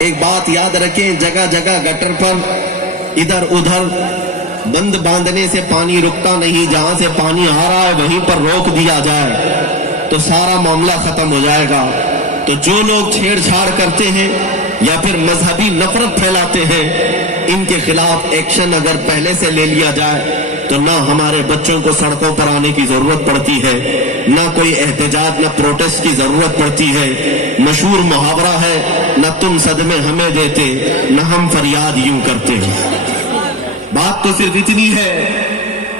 ایک بات یاد رکھیں، جگہ جگہ گٹر پر ادھر ادھر بند باندھنے سے پانی رکتا نہیں، جہاں سے پانی آ رہا ہے وہیں پر روک دیا جائے تو سارا معاملہ ختم ہو جائے گا۔ تو جو لوگ چھیڑ چھاڑ کرتے ہیں یا پھر مذہبی نفرت پھیلاتے ہیں، ان کے خلاف ایکشن اگر پہلے سے لے لیا جائے تو نہ ہمارے بچوں کو سڑکوں پر آنے کی ضرورت پڑتی ہے، نہ کوئی احتجاج نہ پروٹیسٹ کی ضرورت پڑتی ہے۔ مشہور محاورہ ہے، نہ تم صدمے ہمیں دیتے نہ ہم فریاد یوں کرتے ہیں۔ بات تو صرف اتنی ہے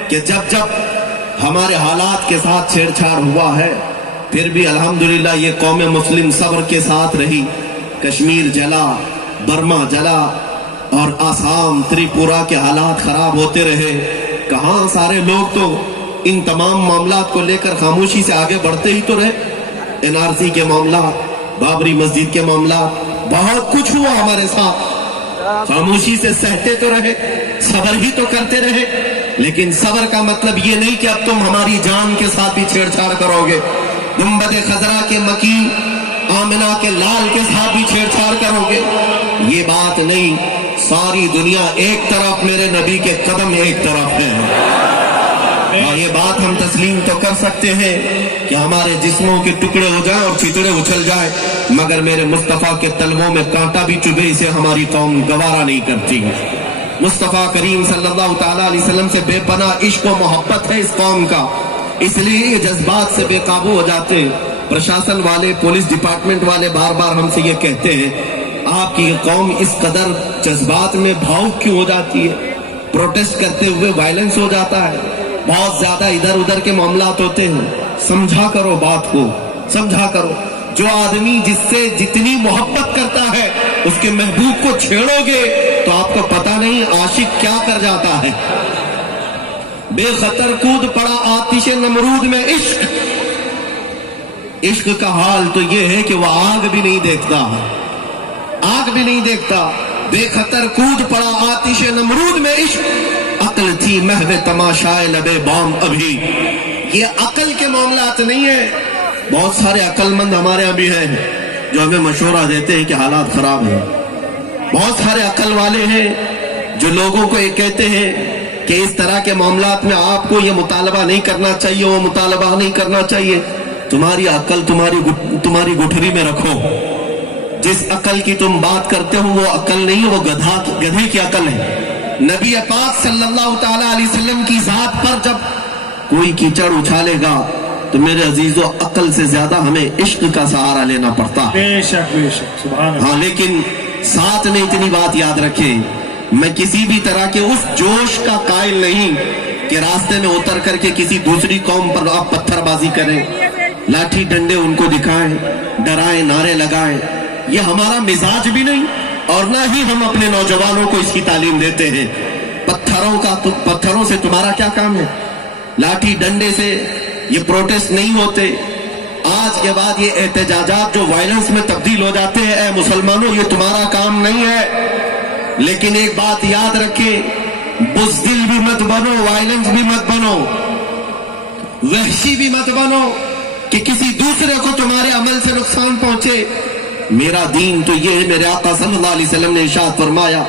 کہ جب جب ہمارے حالات کے ساتھ چھیڑ چھاڑ ہوا ہے، پھر بھی الحمدللہ یہ قوم مسلم صبر کے ساتھ رہی۔ کشمیر جلا، برما جلا اور آسام تریپورہ کے حالات خراب ہوتے رہے، کہاں سارے لوگ تو ان تمام معاملات کو لے کر خاموشی سے آگے بڑھتے ہی تو رہے۔ این آر سی کے معاملات، بابری مسجد کے معاملات، بہت کچھ ہوا ہمارے ساتھ، خاموشی سے سہتے تو رہے، صبر ہی تو کرتے رہے۔ لیکن صبر کا مطلب یہ نہیں کہ اب تم ہماری جان کے ساتھ بھی چھیڑ چھاڑ کرو گے، گنبد خضرا کے مکین آمنہ کے لال کے ساتھ بھی چھیڑ چھاڑ کرو گے، یہ بات نہیں۔ ساری دنیا ایک طرف، میرے نبی کے قدم ایک طرف ہے۔ اور یہ بات ہم تسلیم تو کر سکتے ہیں کہ ہمارے جسموں کے ٹکڑے ہو جائیں اور چتڑے اچھل جائیں، مگر میرے مصطفیٰ کے تلووں میں کانٹا بھی چبھے اسے ہماری قوم گوارا نہیں کرتی۔ مصطفیٰ کریم صلی اللہ تعالیٰ علیہ وسلم سے بے پناہ عشق و محبت ہے اس قوم کا، اس لیے یہ جذبات سے بے قابو ہو جاتے ہیں۔ پرشاسن والے، پولیس ڈپارٹمنٹ والے بار بار ہم سے یہ کہتے ہیں، آپ کی قوم اس قدر جذبات میں بھاؤک کیوں ہو جاتی ہے؟ پروٹیسٹ کرتے ہوئے وائلنس ہو جاتا ہے، بہت زیادہ ادھر ادھر کے معاملات ہوتے ہیں۔ سمجھا کرو بات کو، سمجھا کرو۔ جو آدمی جس سے جتنی محبت کرتا ہے اس کے محبوب کو چھیڑو گے تو آپ کو پتہ نہیں عاشق کیا کر جاتا ہے۔ بے خطر کود پڑا آتش نمرود میں عشق، عشق کا حال تو یہ ہے کہ وہ آگ بھی نہیں دیکھتا، آگ بھی نہیں دیکھتا۔ بے خطر کود پڑا آتش نمرود میں عشق، عقل تھی محو تماشائے لبے بام ابھی۔ یہ عقل کے معاملات نہیں ہے۔ بہت سارے عقل مند ہمارے یہاں بھی ہیں جو ہمیں مشورہ دیتے ہیں کہ حالات خراب ہیں، بہت سارے عقل والے ہیں جو لوگوں کو یہ کہتے ہیں کہ اس طرح کے معاملات میں آپ کو یہ مطالبہ نہیں کرنا چاہیے، وہ مطالبہ نہیں کرنا چاہیے۔ تمہاری عقل تمہاری گٹھری میں رکھو۔ جس عقل کی تم بات کرتے ہو وہ عقل نہیں، وہ گدھے کی عقل ہے۔ نبی پاک صلی اللہ تعالیٰ علیہ وسلم کی ذات پر جب کوئی کیچڑ اچھالے گا تو میرے عزیزو عقل سے زیادہ ہمیں عشق کا سہارا لینا پڑتا ہے۔ بے شک بے شک، سبحان اللہ۔ ہاں، لیکن ساتھ میں اتنی بات یاد رکھیں، میں کسی بھی طرح کے اس جوش کا قائل نہیں کہ راستے میں اتر کر کے کسی دوسری قوم پر آپ پتھر بازی کریں، لاٹھی ڈنڈے ان کو دکھائیں، ڈرائیں، نعرے لگائیں۔ یہ ہمارا مزاج بھی نہیں، اور نہ ہی ہم اپنے نوجوانوں کو اس کی تعلیم دیتے ہیں۔ پتھروں سے تمہارا کیا کام ہے؟ لاٹھی ڈنڈے سے یہ پروٹیسٹ نہیں ہوتے۔ آج کے بعد یہ احتجاجات جو وائلنس میں تبدیل ہو جاتے ہیں، اے مسلمانوں، یہ تمہارا کام نہیں ہے۔ لیکن ایک بات یاد رکھیں، بزدل بھی مت بنو، وائلنس بھی مت بنو، وحشی بھی مت بنو کہ کسی دوسرے کو تمہارے عمل سے نقصان پہنچے۔ میرا دین تو یہ ہے، میرے آقا صلی اللہ علیہ وسلم نے ارشاد فرمایا،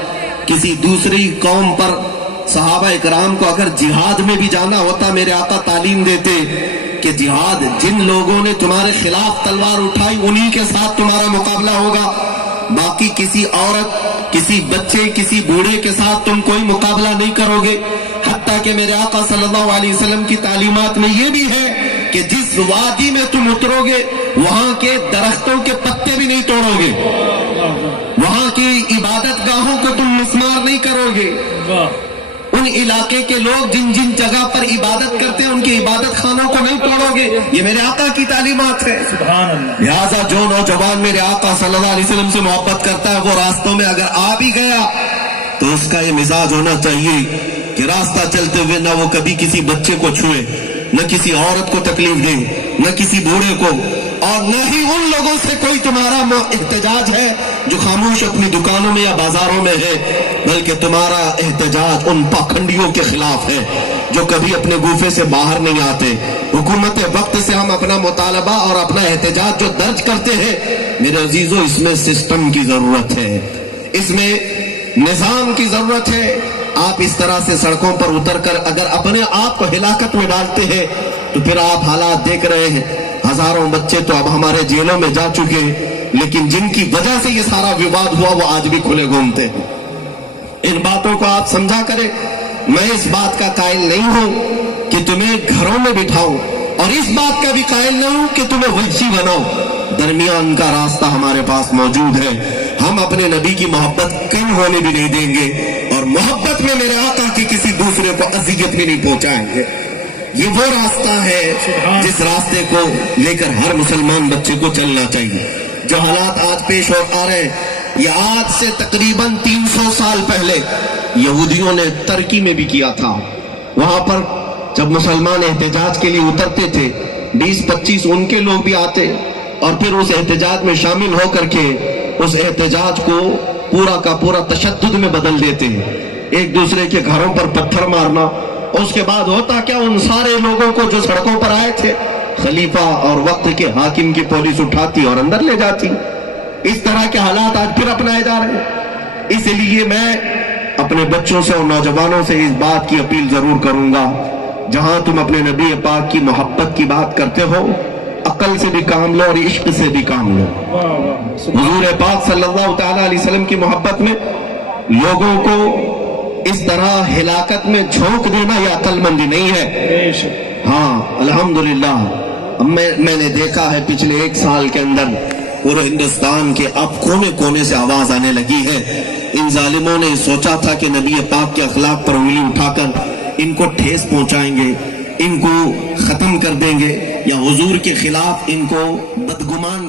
کسی دوسری قوم پر صحابہ اکرام کو اگر جہاد میں بھی جانا ہوتا، میرے آقا تعلیم دیتے کہ جہاد جن لوگوں نے تمہارے خلاف تلوار اٹھائی انہی کے ساتھ تمہارا مقابلہ ہوگا، باقی کسی عورت، کسی بچے، کسی بوڑھے کے ساتھ تم کوئی مقابلہ نہیں کرو گے۔ حتیٰ کہ میرے آقا صلی اللہ علیہ وسلم کی تعلیمات میں یہ بھی ہے کہ جس وادی میں تم اترو گے وہاں کے درختوں کے پتے بھی نہیں توڑو گے، وہاں کی عبادت گاہوں کو تم مسمار نہیں کرو گے۔ ان علاقے کے لوگ جن جن جگہ پر عبادت کرتے ہیں ان کی عبادت خانوں کو نہیں توڑو گے۔ یہ میرے آقا کی تعلیمات ہے۔ سبحان اللہ۔ لہٰذا جو نوجوان میرے آقا صلی اللہ علیہ وسلم سے محبت کرتا ہے وہ راستوں میں اگر آ بھی گیا تو اس کا یہ مزاج ہونا چاہیے کہ راستہ چلتے ہوئے نہ وہ کبھی کسی بچے کو چھوئے، نہ کسی عورت کو تکلیف دے، نہ کسی بوڑھے کو، اور نہ ہی ان لوگوں سے کوئی تمہارا احتجاج ہے جو خاموش اپنی دکانوں میں یا بازاروں میں ہے، بلکہ تمہارا احتجاج ان پاکھنڈیوں کے خلاف ہے جو کبھی اپنے گوفے سے باہر نہیں آتے. حکومت وقت سے ہم اپنا مطالبہ اور اپنا احتجاج جو درج کرتے ہیں، میرے عزیزو، اس میں سسٹم کی ضرورت ہے، اس میں نظام کی ضرورت ہے. آپ اس طرح سے سڑکوں پر اتر کر اگر اپنے آپ کو ہلاکت میں ڈالتے ہیں تو پھر آپ حالات دیکھ رہے ہیں. ہزاروں بچے تو اب ہمارے جیلوں میں جا چکے ہیں، لیکن جن کی وجہ سے یہ سارا وواد ہوا وہ آج بھی کھلے گھومتے ہیں. ان باتوں کو آپ سمجھا کریں. میں اس بات کا قائل نہیں ہوں کہ تمہیں گھروں میں بٹھاؤں، اور اس بات کا بھی قائل نہیں ہوں کہ تمہیں وحشی بناؤں. درمیان کا راستہ ہمارے پاس موجود ہے. ہم اپنے نبی کی محبت کم ہونے بھی نہیں دیں گے، اور محبت میں میرے آقا کی کسی دوسرے کو اذیت بھی نہیں پہنچائیں گے. یہ وہ راستہ ہے جس راستے کو لے کر ہر مسلمان بچے کو چلنا چاہیے. جو حالات آج پیش آ رہے ہیں، یہ آج سے تقریباً 300 سال پہلے یہودیوں نے ترکی میں بھی کیا تھا. وہاں پر جب مسلمان احتجاج کے لیے اترتے تھے، 20-25 ان کے لوگ بھی آتے اور پھر اس احتجاج میں شامل ہو کر کے اس احتجاج کو پورا کا پورا تشدد میں بدل دیتے ہیں. ایک دوسرے کے گھروں پر پتھر مارنا. اس کے بعد ہوتا کیا، ان سارے لوگوں کو جو سڑکوں پر آئے تھے، خلیفہ اور وقت کے حاکم کی پولیس اٹھاتی اور اندر لے جاتی. اس طرح کے حالات آج پھر اپنائے جا رہے ہیں. اس لیے میں اپنے بچوں سے اور نوجوانوں سے اس بات کی اپیل ضرور کروں گا، جہاں تم اپنے نبی پاک کی محبت کی بات کرتے ہو، عقل سے بھی کام لو اور عشق سے بھی کام لو. حضور پاک صلی اللہ تعالی علیہ وسلم کی محبت میں لوگوں کو اس طرح ہلاکت میں جھونک دینا یہ عقل مندی نہیں ہے. ہاں الحمدللہ میں نے دیکھا ہے پچھلے 1 سال کے اندر پورے ہندوستان کے اب کونے کونے سے آواز آنے لگی ہے. ان ظالموں نے سوچا تھا کہ نبی پاک کے اخلاق پر انگلی اٹھا کر ان کو ٹھیس پہنچائیں گے، ان کو ختم کر دیں گے، یا حضور کے خلاف ان کو بدگمان